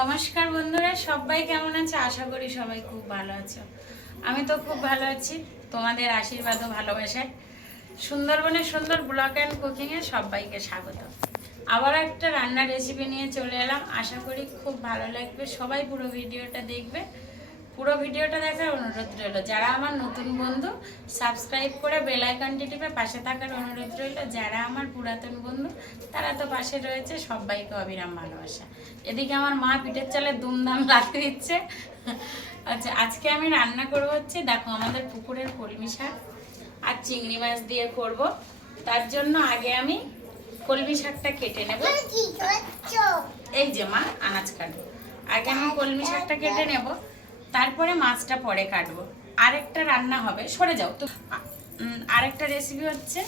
নমস্কার বন্ধুরা, সবাই কেমন আছে? আশা করি সবাই খুব ভালো আছো। আমি তো খুব ভালো আছি, তোমাদের আশীর্বাদ ও ভালোবাসায়। সুন্দরবনের সুন্দর ব্লগ অ্যান্ড কুকিংয়ে সবাইকে স্বাগত। আবার একটা রান্নার রেসিপি নিয়ে চলে এলাম। আশা করি খুব ভালো লাগবে, সবাই পুরো ভিডিওটা দেখবে। পুরো ভিডিওটা দেখার অনুরোধ রইল। যারা আমার নতুন বন্ধু, সাবস্ক্রাইব করে বেল আইকনটি টিপে পাশে থাকার অনুরোধ রইল। যারা আমার পুরাতন বন্ধু, তারা তো পাশে রয়েছে। সবাইকে অবিরাম ভালোবাসা। এদিকে আমার মা পিঠের চালে দুমদাম লাগিয়ে দিচ্ছে। আচ্ছা, আজকে আমি রান্না করব হচ্ছে, দেখো, আমাদের পুকুরের কলমি শাক আর চিংড়ি মাছ দিয়ে করব। তার জন্য আগে আমি কলমি শাকটা কেটে নেব। এই যে মা, আনাজ কাটবো। আগে আমি কলমি শাকটা কেটে নেব, তারপরে মাছটা পরে কাটবো। আরেকটা রান্না হবে, সরে যাও তো। আরেকটা রেসিপি হচ্ছে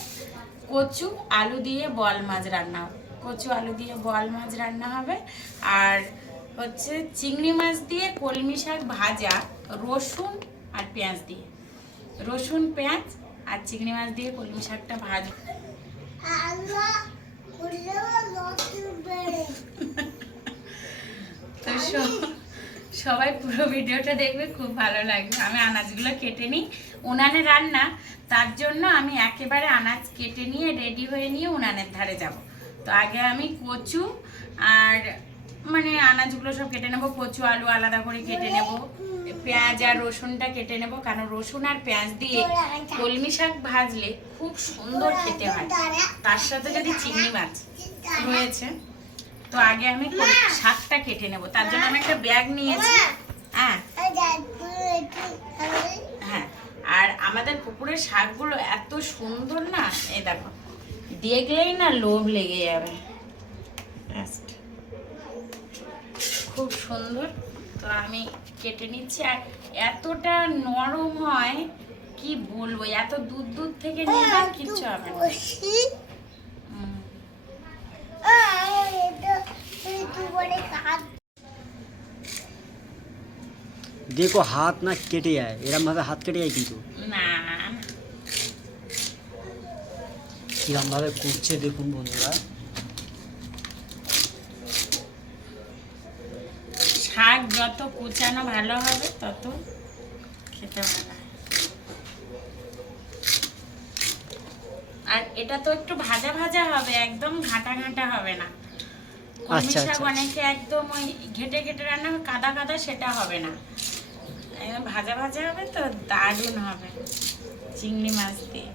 কচু আলু দিয়ে বোয়াল মাছ রান্না হবে। কচু আলু দিয়ে বোয়াল মাছ রান্না হবে। আর হচ্ছে চিংড়ি মাছ দিয়ে কলমি শাক ভাজা, রসুন আর পেঁয়াজ দিয়ে। রসুন, পেঁয়াজ আর চিংড়ি মাছ দিয়ে কলমি শাকটা ভাজবো। তো সবাই পুরো ভিডিওটা দেখবে, খুব ভালো লাগবে। আমি আনাজগুলো কেটে নিই, উনানে রান্না, তার জন্য আমি একেবারে আনাজ কেটে নিয়ে রেডি হয়ে নিয়ে উনানের ধারে যাব। তো আগে আমি কচু আর আনাজগুলো সব কেটে নেব। কচু আলু আলাদা করে কেটে নেব, পেঁয়াজ আর রসুনটা কেটে নেব, কারণ রসুন আর পেঁয়াজ দিয়ে কলমি শাক ভাজলে খুব সুন্দর খেতে হয়। তার সাথে যদি চিংড়ি মাছ রয়েছে, তো আগে আমি শাকটা কেটে নেব। তার জন্য আমি একটা ব্যাগ নিয়েছি। হ্যাঁ হ্যাঁ, আর আমাদের পুকুরের শাকগুলো এত সুন্দর না, এই দেখো, দেখলেই না লোভ লেগে যাবে। খুব সুন্দর। তো আমি কেটে নিচ্ছি। আর এতটা নরম হয়, কি বলবো, এত দূর দূর থেকে নিয়ে কিচ্ছু হবে না। देखो हाथ ना केटे जाए, এরম ভাবে হাত কেটে যায় কিন্তু না, কিরম ভাবে কুচছে দেখুন বন্ধুরা। শাক যত কুচানো ভালো হবে, তত খেতে ভালো হয়। আর এটা তো একটু ভাজা ভাজা হবে, একদম ঘাটা ঘাটা হবে না। কলমি শাক অনেকে একদম ওই ঘেটে ঘেটে রান্না কাদা কাদা, সেটা হবে না, একদম ভাজা ভাজা হবে। তো দারুণ হবে চিংড়ি মাছ দিয়ে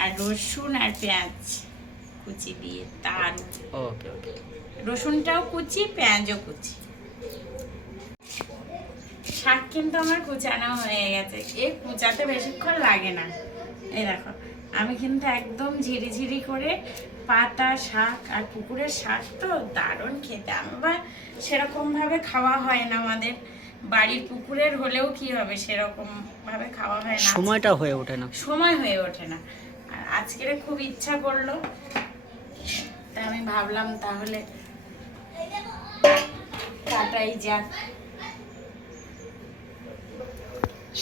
আর রসুন আর পেঁয়াজ কুচি দিয়ে, দারুণ। ওকে ওকে, রসুনটাও কুচি, পেঁয়াজও কুচি। শাক কিন্তু আমার কুচানো হয়ে গেছে। এ কুচাতে বেশিক্ষণ লাগে না। এই দেখো, আমি কিন্তু একদম ঝিরিঝিরি করে পাতা শাক, আর পুকুরের শাক তো দারুণ খেতে। আবার সেরকম ভাবে খাওয়া হয় না আমাদের বাড়ির পুকুরের হলেও কি হবে, সেরকম ভাবে খাওয়া হয় না, সময়টা হয়ে ওঠে না, সময় হয়ে ওঠে না। আর আজকের খুব ইচ্ছা করলো, তা আমি ভাবলাম তাহলে কাটাই যাক।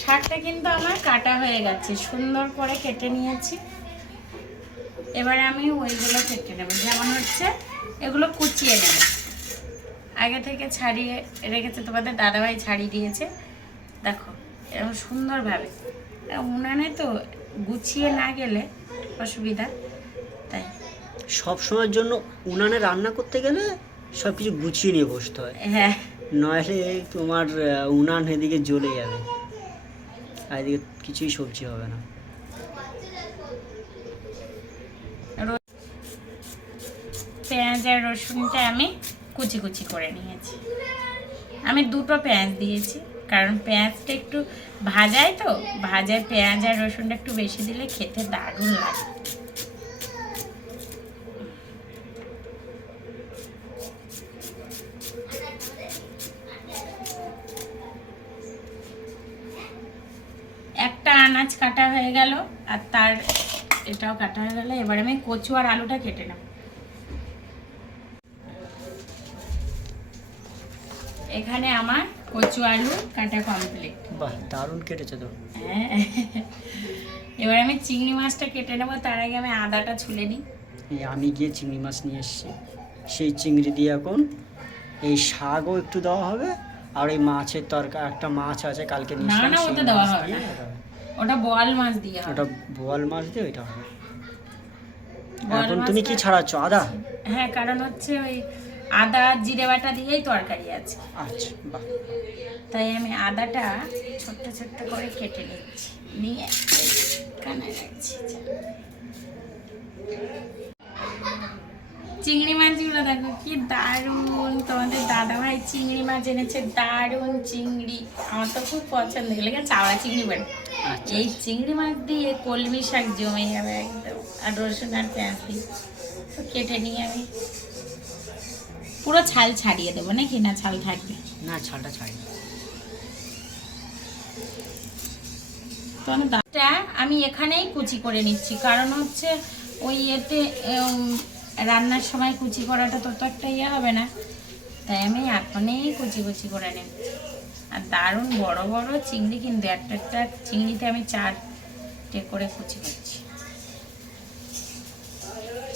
শাকটা কিন্তু আমার কাটা হয়ে গেছে, সুন্দর করে কেটে নিয়েছি। এবারে আমি ওইগুলো কেটে নেব, যেমন হচ্ছে এগুলো কুচিয়ে নেব। আগে থেকে ছাড়িয়ে রেখেছে, তোমাদের দাদাভাই ছাড়িয়ে দিয়েছে। দেখো এরকম সুন্দরভাবে, উনানে তো গুছিয়ে না গেলে অসুবিধা, তাই সব সময়ের জন্য উনানে রান্না করতে গেলে সব কিছু গুছিয়ে নিয়ে বসতে হয়। হ্যাঁ, নইলে তোমার উনান এদিকে জ্বলে যাবে, আর এদিকে কিছুই সবজি হবে না। পেঁয়াজ আর রসুনটা আমি কুচি কুচি করে নিয়েছি। আমি দুটো পেঁয়াজ দিয়েছি, কারণ পেঁয়াজটা একটু ভাজায়, তো ভাজায় পেঁয়াজ আর রসুনটা একটু বেশি দিলে খেতে দারুণ লাগে। একটা আনাজ কাটা হয়ে গেল, আর তার এটাও কাটা হয়ে গেল। এবার আমি কচু আর আলুটা কেটে নেব। এখানে আমার কচু আলু কাটা কমপ্লিট। বাহ, দারুণ কেটেছে তো। হ্যাঁ, এবার আমি চিংড়ি মাছটা কেটে নেবো। তার আগে আমি আদাটা ছুলে নিই। আমি গিয়ে চিংড়ি মাছ নিয়ে এসেছি, সেই চিংড়ি দিয়ে এখন এই শাকও একটু দেওয়া হবে, আর এই মাছের তরকারি, একটা মাছ আছে কালকে নিয়ে না এসেছিলাম, না, সেই ওটা দেওয়া মাছ হবে দিয়ে না। এটা হবে। ওটা বোয়াল মাছ দিয়ে হবে। ওটা বোয়াল মাছ দিয়ে ওইটা হবে। বোয়াল এখন তুমি কি মাছটা- ছাড়াচ্ছ, আদা? হ্যাঁ, কারণ হচ্ছে ওই আদা জিরে বাটা দিয়েই তরকারি আছে, আচ্ছা, বাহ। তাই আমি আদাটা ছোট্ট ছোট্ট করে কেটে নিচ্ছি, নিয়ে কানে রাখছি। চিংড়ি মাছগুলো দেখো কি দারুণ, তোমাদের দাদা ভাই চিংড়ি মাছ এনেছে, দারুণ চিংড়ি, আমার তো খুব পছন্দ, এগুলো চাওড়া চিংড়ি বলে। আচ্ছা, এই চিংড়ি মাছ দিয়ে কলমি শাক জমে যাবে একদম, আর রসুন আর পেঁয়াজ দিয়ে তো কেটে নিয়ে আমি পুরো ছাল ছাড়িয়ে দেবো, নাকি না ছাল থাকবে? না, ছালটা ছাড়ি। তখন দাঁতটা আমি এখানেই কুচি করে নিচ্ছি, কারণ হচ্ছে ওই এতে রান্নার সময় কুচি করাটা তত একটা ইয়ে হবে না, তাই আমি এখনেই কুচি কুচি করে নেব। আর দারুণ বড় বড় চিংড়ি, কিন্তু একটা একটা চিংড়িতে আমি 4টে করে কুচি করছি।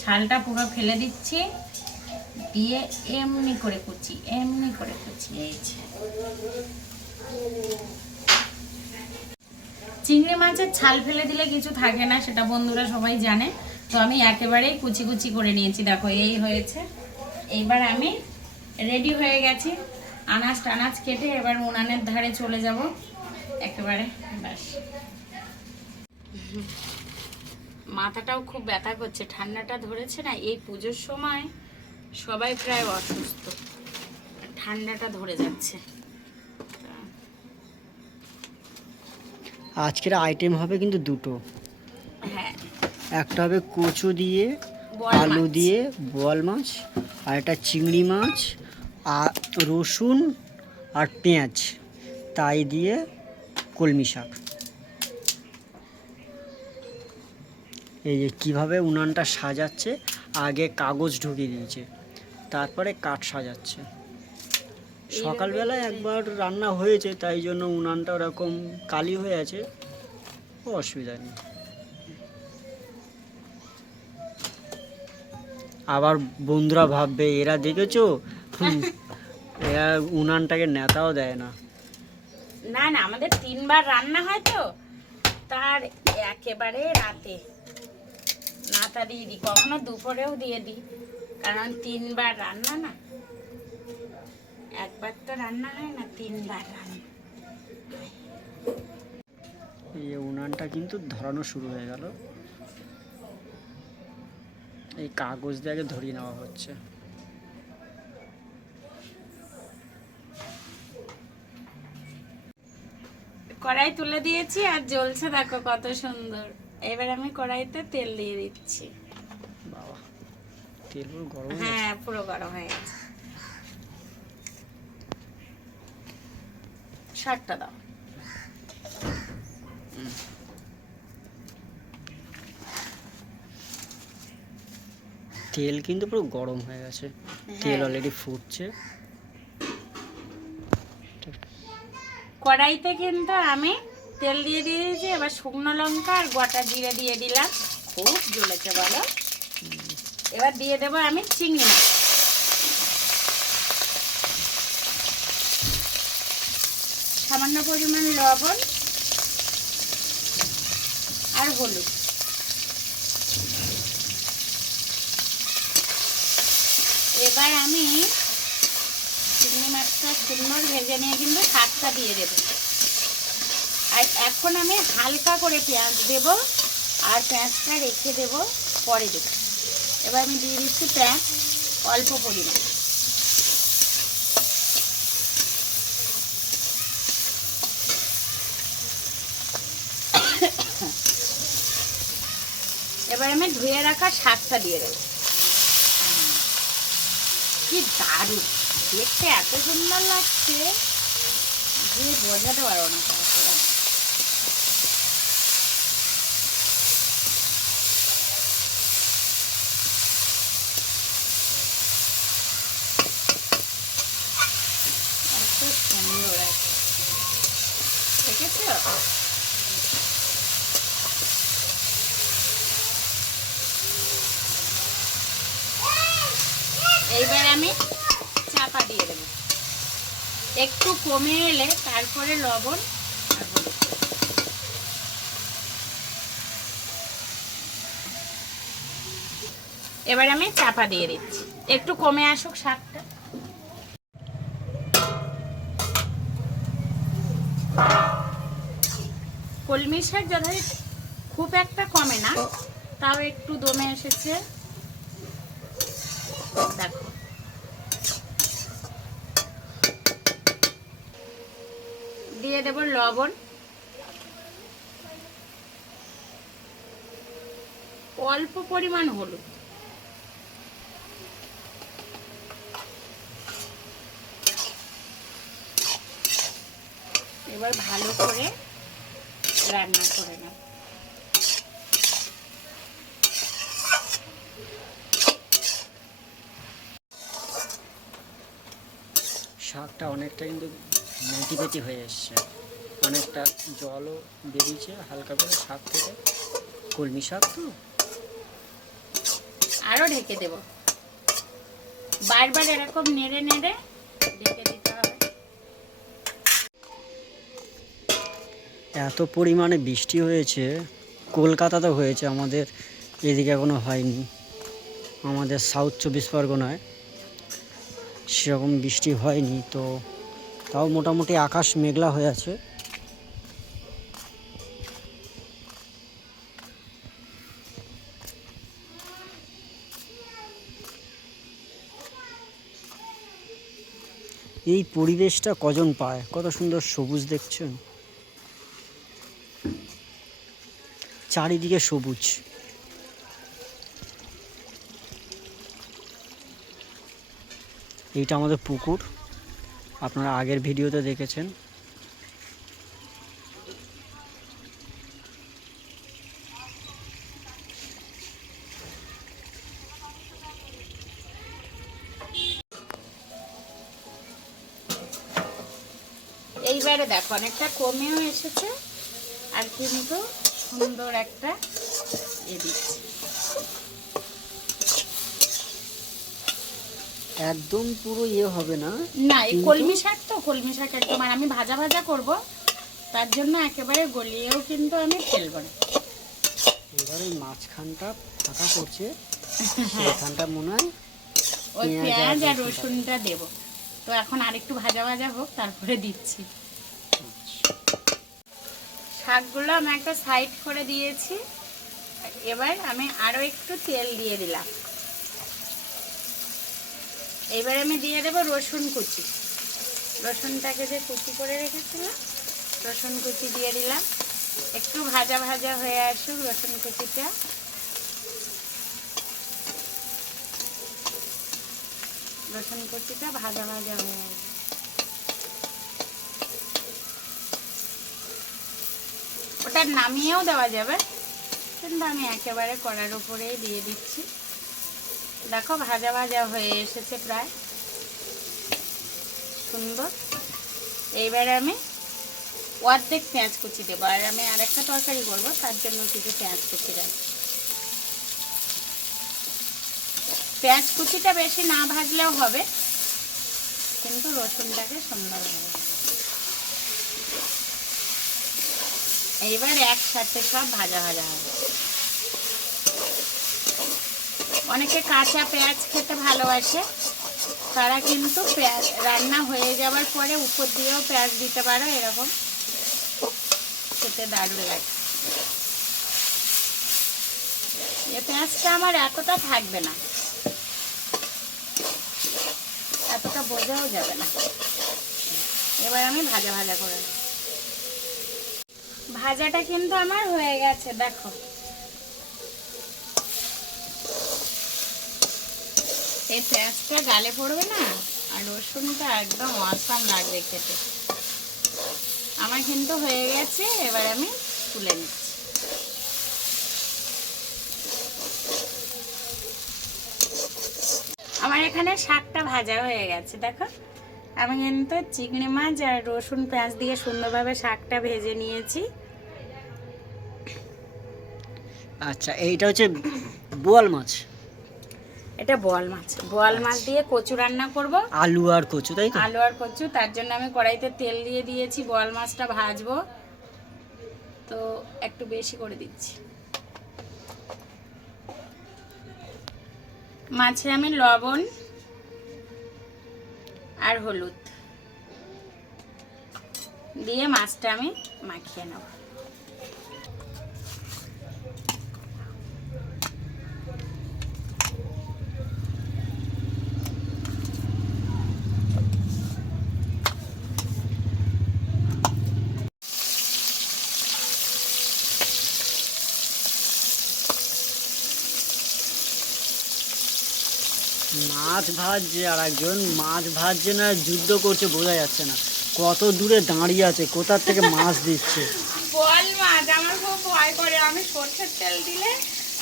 ছালটা পুরো ফেলে দিচ্ছি, দিয়ে এমনি করে কুচি, এমনি করে কুচি। এই যে চিংড়ি মাছের ছাল ফেলে দিলে কিছু থাকে না, সেটা বন্ধুরা সবাই জানে। তো আমি একেবারেই কুচি কুচি করে নিয়েছি, দেখো এই হয়েছে। এইবার আমি রেডি হয়ে গেছি, আনাজ টানাজ কেটে এবার উনানের ধারে চলে যাব একেবারে। ব্যাস, মাথাটাও খুব ব্যথা করছে, ঠান্ডাটা ধরেছে না, এই পুজোর সময় সবাই প্রায় অসুস্থ, ঠান্ডাটা ধরে যাচ্ছে। আজকের আইটেম হবে কিন্তু দুটো। হ্যাঁ, একটা হবে কচু দিয়ে বোয়াল আলু মাছ। দিয়ে বোয়াল মাছ, আর একটা চিংড়ি মাছ আর রসুন আর পেঁয়াজ তাই দিয়ে কলমি শাক। এই যে কীভাবে উনানটা সাজাচ্ছে, আগে কাগজ ঢুকিয়ে দিয়েছে, তারপরে কাঠ সাজাচ্ছে। সকালবেলায় একবার রান্না হয়েছে, তাই জন্য উনানটা ওরকম কালি হয়ে আছে, অসুবিধা নেই। আবার বন্ধুরা ভাববে এরা দেখেছো, এরা উনানটাকে নেতাও দেয় না। না না, আমাদের 3বার রান্না হয় তো, তার একেবারে রাতে নাতা দিয়ে দিই, কখনো দুপুরেও দিয়ে দিই, কারণ 3বার রান্না না, একবার তো রান্না হয় না, 3বার রান্না। এই উনানটা কিন্তু ধরানো শুরু হয়ে গেল, এই কাগজ দিয়ে আগে ধরিয়ে নেওয়া হচ্ছে। কড়াই তুলে দিয়েছি আর জ্বলছে, দেখো কত সুন্দর। এবার আমি কড়াইতে তেল দিয়ে দিচ্ছি। বাবা, তেল পুরো গরম হয়ে হ্যাঁ, পুরো গরম হয়ে গেছে। শাকটা দাও। তেল কিন্তু পুরো গরম হয়ে গেছে, তেল অলরেডি ফুটছে। কড়াইতে কিন্তু আমি তেল দিয়ে দিয়েছি, এবার শুকনো লঙ্কা আর গোটা জিরে দিয়ে দিলাম, খুব জ্বলেছে বলো। এবার দিয়ে দেবো আমি চিংড়ি মাছ, সামান্য পরিমাণ লবণ আর হলুদ। এবার আমি চিংড়ি মাছটা সুন্দর ভেজে নিয়ে কিন্তু শাকটা দিয়ে দেবো। আর এখন আমি হালকা করে পেঁয়াজ দেব, আর পেঁয়াজটা রেখে দেব, পরে দেবো। এবার আমি দিয়ে দিচ্ছি পেঁয়াজ অল্প পরিমাণ। এবার আমি ধুয়ে রাখা শাকটা দিয়ে দেবো। কি দারুণ দেখতে, এত সুন্দর লাগছে যে বোঝাতে পারবো না। এত সুন্দর আছে, দেখেছো? এইবার আমি চাপা চাপা দিয়ে দেবো। একটু কমে এলে তারপরে লবণ আর হলুদ। এবার আমি চাপা দিয়ে দিচ্ছি, একটু কমে আসুক শাকটা। কলমি শাক যথারীতি খুব একটা কমে না, তাও একটু দমে এসেছে। দেখো দিয়ে দেব লবণ, অল্প পরিমাণ হলুদ, এবার ভালো করে রান্না করে নেব। শাকটা অনেকটা কিন্তু মেটি হয়ে এসছে, অনেকটা জলও বেরিয়েছে হালকা করে শাক থেকে, কলমি শাক তো। আরো ঢেকে দেব, বারবার এরকম নেড়ে নেড়ে ঢেকে দিতে হবে। এত পরিমাণে বৃষ্টি হয়েছে, কলকাতাতে হয়েছে, আমাদের এদিকে এখনো হয়নি। আমাদের সাউথ 24 পরগনায় সেরকম বৃষ্টি হয়নি, তো তাও মোটামুটি আকাশ মেঘলা হয়ে আছে। এই পরিবেশটা কজন পায়, কত সুন্দর সবুজ দেখছেন, চারিদিকে সবুজ। এইটা আমাদের পুকুর, আপনারা আগের ভিডিওতে দেখেছেন। এইবারে দেখো অনেকটা কমেও এসেছে, আর কিন্তু সুন্দর একটা দিচ্ছি। একদম পুরো হবে না, না এই কলমি শাক তো, কলমি শাক একদম, আর আমি ভাজা ভাজা করব, তার জন্য একেবারে গলিয়েও কিন্তু আমি ফেলবো না। এবারে মাঝখানটা ফাঁকা করছে, সেখানটা মনে হয় ওই পেঁয়াজ আর রসুনটা দেব। তো এখন আরেকটু ভাজা ভাজা হোক, তারপরে দিচ্ছি। শাকগুলো আমি একটা সাইড করে দিয়েছি, এবার আমি আরো একটু তেল দিয়ে দিলাম। এবার আমি দিয়ে দেবো রসুন কুচি, রসুনটাকে যে কুচি করে রেখেছিলাম, রসুন কুচি দিয়ে দিলাম। একটু ভাজা ভাজা হয়ে আসুক রসুন কুচিটা। রসুন কুচিটা ভাজা ভাজা হয়ে আসবে। ওটা নামিয়েও দেওয়া যাবে, কিন্তু আমি একেবারে কড়ার উপরেই দিয়ে দিচ্ছি। দেখো ভাজা ভাজা হয়ে এসেছে প্রায় সুন্দর। এইবারে আমি অর্ধেক পেঁয়াজ কুচি দেবো, আর আমি আরেকটা তরকারি করবো, তার জন্য কিছু পেঁয়াজ কুচি রাখবো। পেঁয়াজ কুচিটা বেশি না ভাজলেও হবে, কিন্তু রসুনটাকে সুন্দর হবে। এইবার একসাথে সব ভাজা ভাজা হবে। অনেকে কাঁচা পেঁয়াজ খেতে ভালোবাসে, তারা কিন্তু পেঁয়াজ রান্না হয়ে যাওয়ার পরে উপর দিয়েও পেঁয়াজ দিতে পারো, এরকম খেতে দারুণ লাগে। এই পেঁয়াজটা আমার এতটা থাকবে না, এতটা বোঝাও যাবে না। এবার আমি ভাজা ভাজা করে নেব। ভাজাটা কিন্তু আমার হয়ে গেছে, দেখো এই পেঁয়াজটা গালে পড়বে না, আর রসুনটা একদম অসাম লাগবে খেতে। আমার কিন্তু হয়ে গেছে, এবার আমি তুলে নিচ্ছি। আমার এখানে শাকটা ভাজা হয়ে গেছে, দেখো আমি কিন্তু চিংড়ি মাছ আর রসুন পেঁয়াজ দিয়ে সুন্দরভাবে শাকটা ভেজে নিয়েছি। আচ্ছা, এইটা হচ্ছে বোয়াল মাছ। এটা বোয়াল মাছ, বোয়াল মাছ দিয়ে কচু রান্না করব। আলু আর কচু, তাই তো? আলু আর কচু, তার জন্য আমি কড়াইতে তেল দিয়ে দিয়েছি, বোয়াল মাছটা ভাজবো, তো একটু বেশি করে দিচ্ছি। মাছে আমি লবণ আর হলুদ দিয়ে মাছটা আমি মাখিয়ে নেব। মাছ ভাজছে আর একজন, মাছ ভাজছে না যুদ্ধ করছে বোঝা যাচ্ছে না, কত দূরে দাঁড়িয়ে আছে, কোথার থেকে মাছ দিচ্ছে। বোয়াল মাছ আমার খুব ভয় করে, আমি সরষের তেল দিলে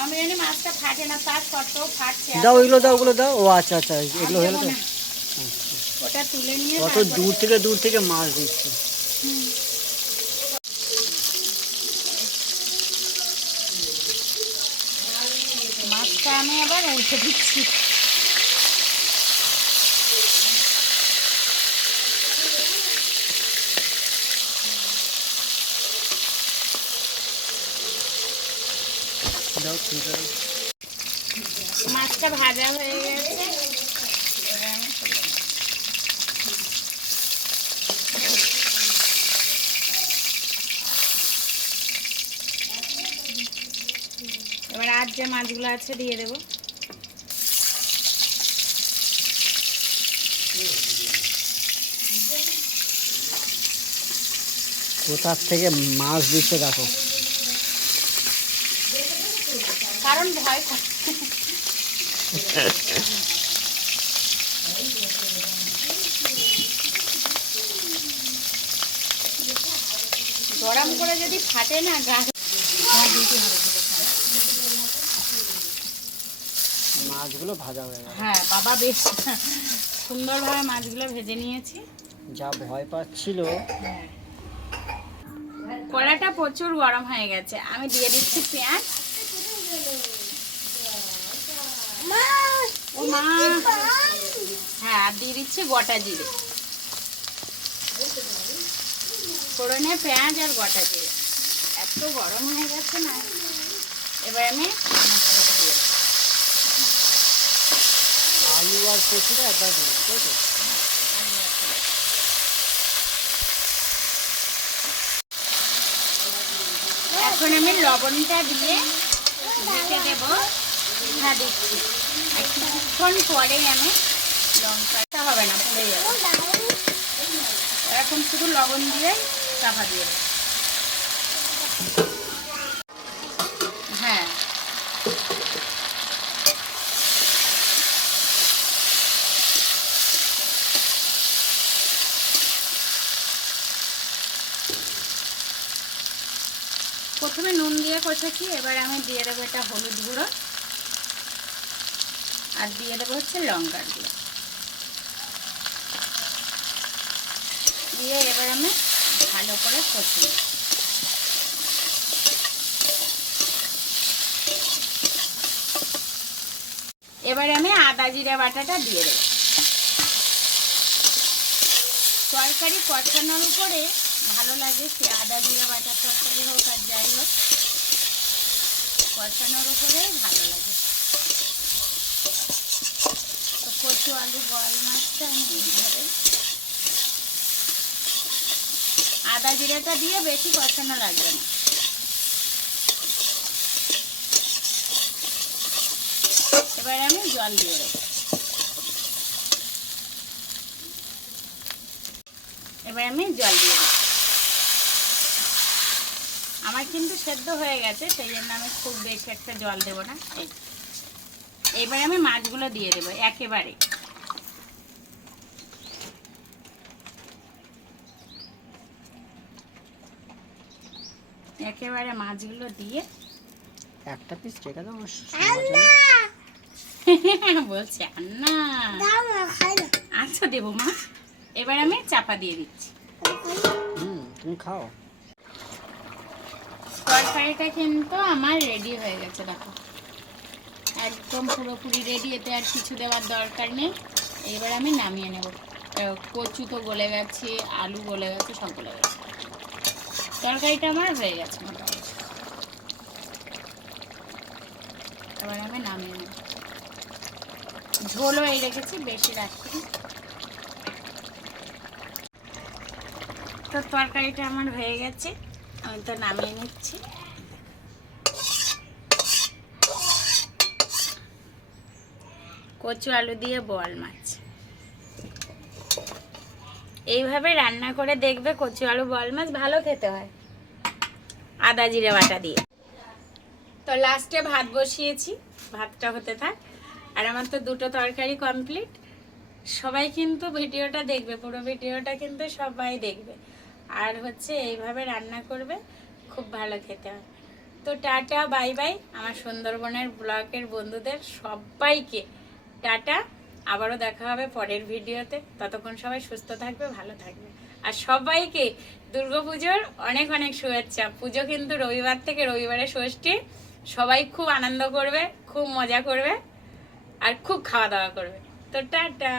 আমি জানি মাছটা ফাটে না, তার সত্ত্বেও ফাটছে। দাও এগুলো, দাও ওগুলো দাও। ও আচ্ছা আচ্ছা, এগুলো হলো তো। ওটা তুলে নিয়ে কত দূর থেকে মাছ দিচ্ছে। মাছটা আমি আবার উল্টে দিচ্ছি। মাছটা ভাজা হয়ে গেছে, এবার আমি তুলে নেব। এবার আর যে মাছগুলো আছে দিয়ে দেবো। কোথার থেকে মাছ দিচ্ছে দেখো। কারণ ভয় করে। গরম করে যদি ফাটে না গাছ, মাছগুলো ভাজা হয়ে গেল। হ্যাঁ বাবা বেশ সুন্দরভাবে মাছগুলো ভেজে নিয়েছি। যা ভয় পাচ্ছিল। কড়াটা প্রচুর গরম হয়ে গেছে, আমি দিয়ে দিচ্ছি পেঁয়াজ। ও মা, হ্যাঁ আর দিয়ে দিচ্ছি গোটা জিরে, ফোড়নে পেঁয়াজ আর গোটা জিরে। এত গরম হয়ে গেছে না, এবার আমি মশলাটা দিয়ে দেবো। আলু আর কচুটা একবার দিই, তাই তো? এখন আমি লবণটা দিয়ে ঢেকে দেবো। হ্যাঁ দিচ্ছি, আর কিছুক্ষণ পরে আমি লঙ্কাটা হবে না, পুড়ে যাবে। এখন শুধু লবণ দিয়ে চাপা দিয়ে দেবো। হ্যাঁ প্রথমে নুন দিয়ে কষেছি, এবার আমি দিয়ে দেবো এটা হলুদ গুঁড়ো, আর দিয়ে দেবো হচ্ছে লঙ্কার গুঁড়ো দিয়ে এবার আমি ভালো করে কষি। এবারে আমি আদা জিরা বাটাটা দিয়ে দেবো। তরকারি কষানোর উপরে ভালো লাগে, সে আদা জিরা বাটার তরকারি হোক আর যাই হোক, কষানোর উপরেই ভালো লাগে। তো কচু আলু বোয়াল মাছটা আমি এইভাবে আদা জিরাটা দিয়ে বেশি কষানো লাগবে না। এবারে আমি জল দিয়ে দেবো। এবার আমি জল দিয়ে দেবো। আমার কিন্তু সেদ্ধ হয়ে গেছে, সেই জন্য আমি খুব বেশি একটা জল দেবো না। এবার আমি মাছগুলো দিয়ে দেবো একেবারে। একেবারে মাছগুলো দিয়ে একটা পিস রেখে দাও। বলছে না, আচ্ছা দেবো মা। এবার আমি চাপা দিয়ে দিচ্ছি। তুমি খাও। তরকারিটা কিন্তু আমার রেডি হয়ে গেছে, দেখো একদম পুরোপুরি রেডি, এতে আর কিছু দেওয়ার দরকার নেই। এবার আমি নামিয়ে নেব। কচু তো গলে গেছে, আলু গলে গেছে, সব গলে গেছে। তরকারিটা আমার হয়ে গেছে মোটামুটি। এবার আমি নামিয়ে নেব। ঝোলও এই রেখেছি, বেশি রাখছি। তো তরকারিটা আমার হয়ে গেছে, আমি তো নামিয়ে নিচ্ছি। কচু আলু দিয়ে বোয়াল মাছ এইভাবে রান্না করে দেখবে। কচু আলু বোয়াল মাছ ভালো খেতে হয় আদা জিরে বাটা দিয়ে। তো লাস্টে ভাত বসিয়েছি, ভাতটা হতে থাক। আর আমার তো দুটো তরকারি কমপ্লিট। সবাই কিন্তু ভিডিওটা দেখবে, পুরো ভিডিওটা কিন্তু সবাই দেখবে। আর হচ্ছে এইভাবে রান্না করবে, খুব ভালো খেতে হয়। তো টাটা বাই বাই আমার সুন্দরবনের ব্লগের বন্ধুদের সবাইকে টাটা। আবারও দেখা হবে পরের ভিডিওতে। ততক্ষণ সবাই সুস্থ থাকবে, ভালো থাকবে। আর সবাইকে দুর্গাপুজোর অনেক অনেক শুভেচ্ছা। পুজো কিন্তু রবিবার থেকে, রবিবারে ষষ্ঠী। সবাই খুব আনন্দ করবে, খুব মজা করবে, আর খুব খাওয়া দাওয়া করবে। তো টাটা।